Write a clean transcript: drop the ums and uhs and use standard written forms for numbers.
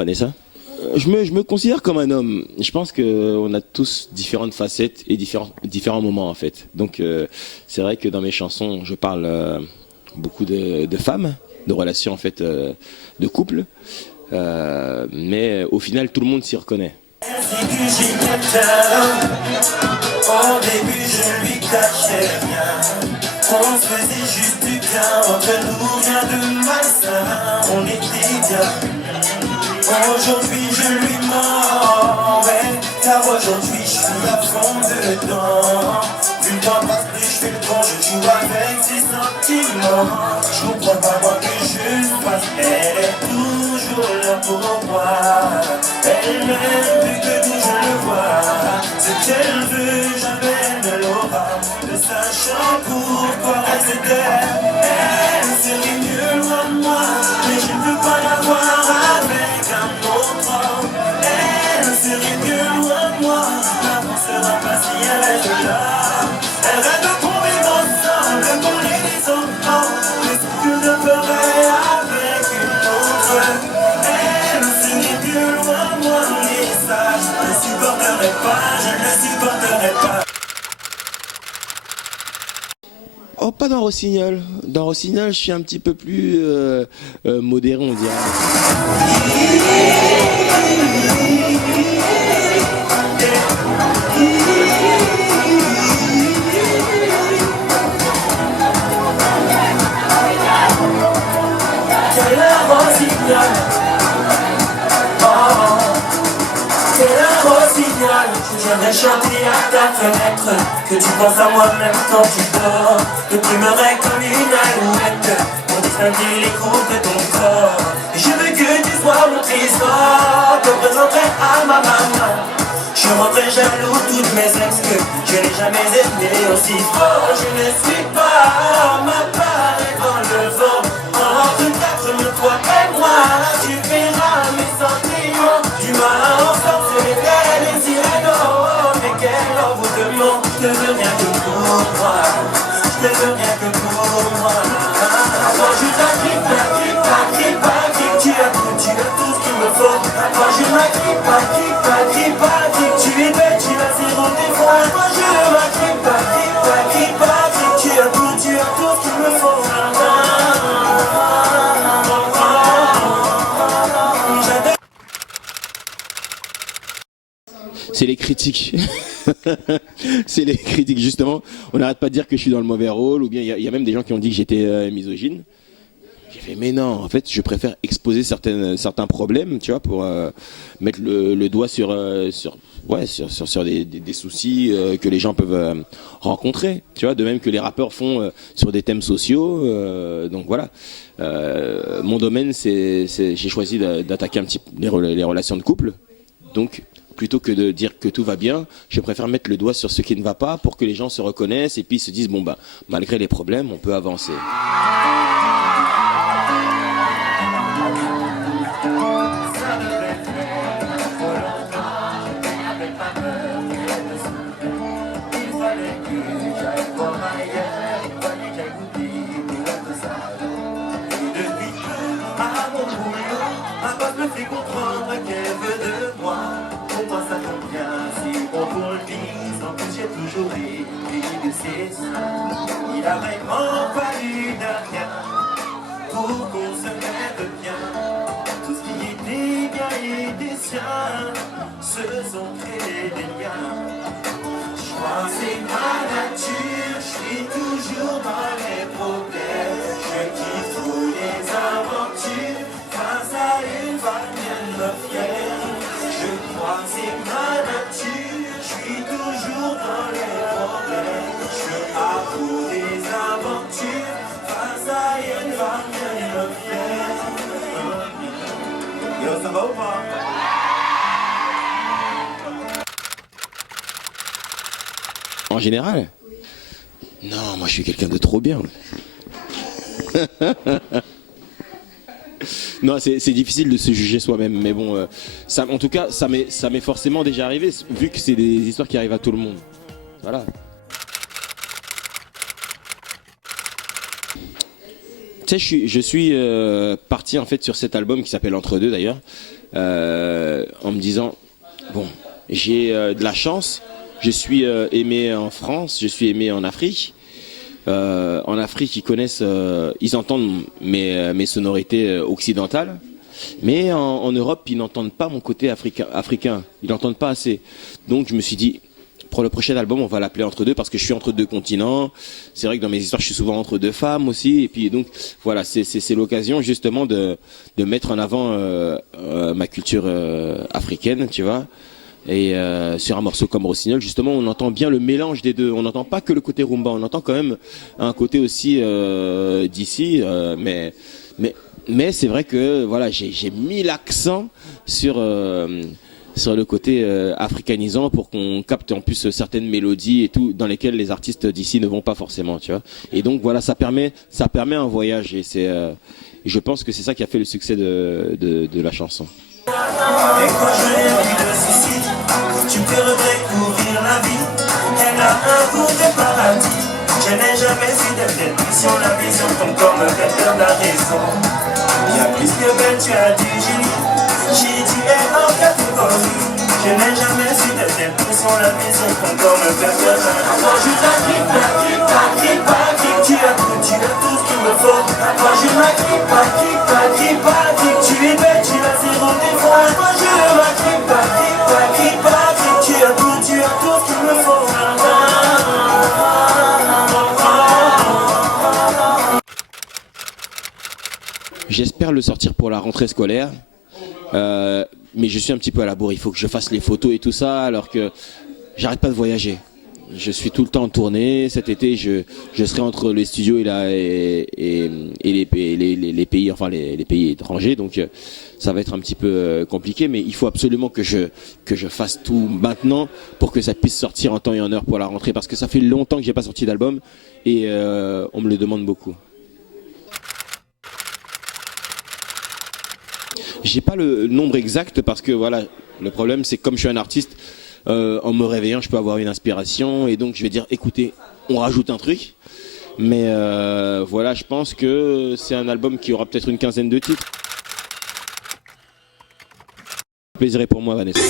Vanessa. Je me considère comme un homme. Je pense qu'on a tous différentes facettes et différents moments en fait. Donc c'est vrai que dans mes chansons, je parle beaucoup de femmes, de relations en fait, de couple. Mais au final, tout le monde s'y reconnaît. Au début, je lui cachais rien. On se faisait juste du bien. Entre nous, rien de malsain. On était bien. Aujourd'hui je lui mens, ouais, car aujourd'hui je suis à fond dedans. Vu le temps passe, plus je fais le con, je joue avec ses sentiments. Je comprends pas moi que je fasse, elle est toujours là pour moi. Elle m'aime plus que tout, je le vois. Ce qu'elle veut, jamais elle ne l'aura. Ne sachant pourquoi rester elle serait mieux loin de moi. Mais je ne veux pas la voir avec un autre homme. Elle serait mieux loin de moi. L'amour sera pas si elle est là. Elle rêve qu'on vive ensemble, qu'on ait des enfants. Mais ce que je ferais avec une autre. Elle serait mieux loin de moi. Et ça, je ne supporterai pas, je ne supporterai pas. Oh, pas dans Rossignol. Dans Rossignol, je suis un petit peu plus modéré, on dirait. C'est la Rossignol. C'est la Rossignol. Je viendrai chanter à ta fenêtre. Que tu penses à moi même quand tu dors. Que tu me règles comme une alouette. Pour distinguer les coups de ton corps. Et je veux que tu sois mon trésor. Te présenterai à ma maman. Je rendrai jaloux toutes mes ex que je n'ai jamais aimé aussi fort. Je ne suis pas ma part dans le vent. Entre quatre murs, toi et moi, tu verras mes sentiments. Tu m'as ensorcelé les sirènes, mais quel en vous demande. Je ne veux rien que pour moi. Je ne veux rien que pour moi. Quand je t'agrippe, tu as tout ce qu'il me faut. Quand je m'agrippe, tu es belle, tu as zéro défaut. Quand je m'agrippe, tu as tout ce qu'il me faut. C'est les critiques. C'est les critiques, justement. On n'arrête pas de dire que je suis dans le mauvais rôle, ou bien il y a même des gens qui ont dit que j'étais misogyne. J'ai fait, mais non, en fait, je préfère exposer certains problèmes, tu vois, pour mettre le doigt sur des soucis que les gens peuvent rencontrer, tu vois, de même que les rappeurs font sur des thèmes sociaux. Donc voilà. Mon domaine, j'ai choisi d'attaquer un petit les relations de couple. Donc, plutôt que de dire que tout va bien, je préfère mettre le doigt sur ce qui ne va pas pour que les gens se reconnaissent et puis se disent, bon, bah, malgré les problèmes, on peut avancer. Il a vraiment fallu de rien pour qu'on se mette bien. Tout ce qui était bien et des siens se sont créés des liens. Je crois que c'est ma nature, je suis toujours dans les problèmes. Je kiffe trop les aventures, face à une famille me fière. Je crois que c'est ma nature, je suis toujours dans les problèmes. Pour des aventures, face à une famille me fière. Yo, ça va ou pas? En général? Non, moi je suis quelqu'un de trop bien. Non, c'est difficile de se juger soi-même, mais bon, ça, en tout cas, ça m'est forcément déjà arrivé, vu que c'est des histoires qui arrivent à tout le monde. Voilà. Tu sais, je suis parti en fait sur cet album qui s'appelle Entre deux d'ailleurs, en me disant bon, j'ai de la chance, je suis aimé en France, je suis aimé en Afrique. En Afrique, ils connaissent, ils entendent mes sonorités occidentales, mais en Europe, ils n'entendent pas mon côté africain. Ils n'entendent pas assez. Donc, je me suis dit, pour le prochain album, on va l'appeler Entre deux parce que je suis entre deux continents. C'est vrai que dans mes histoires, je suis souvent entre deux femmes aussi. Et puis donc, voilà, c'est l'occasion justement de mettre en avant ma culture africaine, tu vois. Et sur un morceau comme Rossignol, justement, on entend bien le mélange des deux. On n'entend pas que le côté rumba, on entend quand même un côté aussi d'ici. Mais c'est vrai que voilà, j'ai mis l'accent sur le côté africanisant pour qu'on capte en plus certaines mélodies et tout dans lesquelles les artistes d'ici ne vont pas forcément, tu vois. Et donc voilà, ça permet un voyage et je pense que c'est ça qui a fait le succès de la chanson. Et quand je l'ai vu le suicide, tu peux redécouvrir la vie. Elle a un goût de paradis. Je n'ai jamais vu de telle vision. La vision de ton corps me fait perdre la raison. Bien plus que belle, tu as du génie. J'ai dit elle en catégorie. Je n'ai jamais vu de telle vision. La vision de ton corps me fait perdre la raison. Moi je t'agrippe, tu as tout ce qu'il me faut. Moi je m'agrippe, tu es belle, tu as zéro défaut. Moi je m'agrippe, tu as tout ce qu'il me faut. J'espère le sortir pour la rentrée scolaire, mais je suis un petit peu à la bourre. Il faut que je fasse les photos et tout ça, alors que j'arrête pas de voyager. Je suis tout le temps en tournée. Cet été, je serai entre les studios et les pays, enfin les pays étrangers. Donc, ça va être un petit peu compliqué, mais il faut absolument que je fasse tout maintenant pour que ça puisse sortir en temps et en heure pour la rentrée, parce que ça fait longtemps que j'ai pas sorti d'album et on me le demande beaucoup. J'ai pas le nombre exact parce que voilà, le problème c'est que comme je suis un artiste, en me réveillant, je peux avoir une inspiration et donc je vais dire écoutez, on rajoute un truc. Mais voilà, je pense que c'est un album qui aura peut-être une quinzaine de titres. Plaisir est pour moi, Vanessa.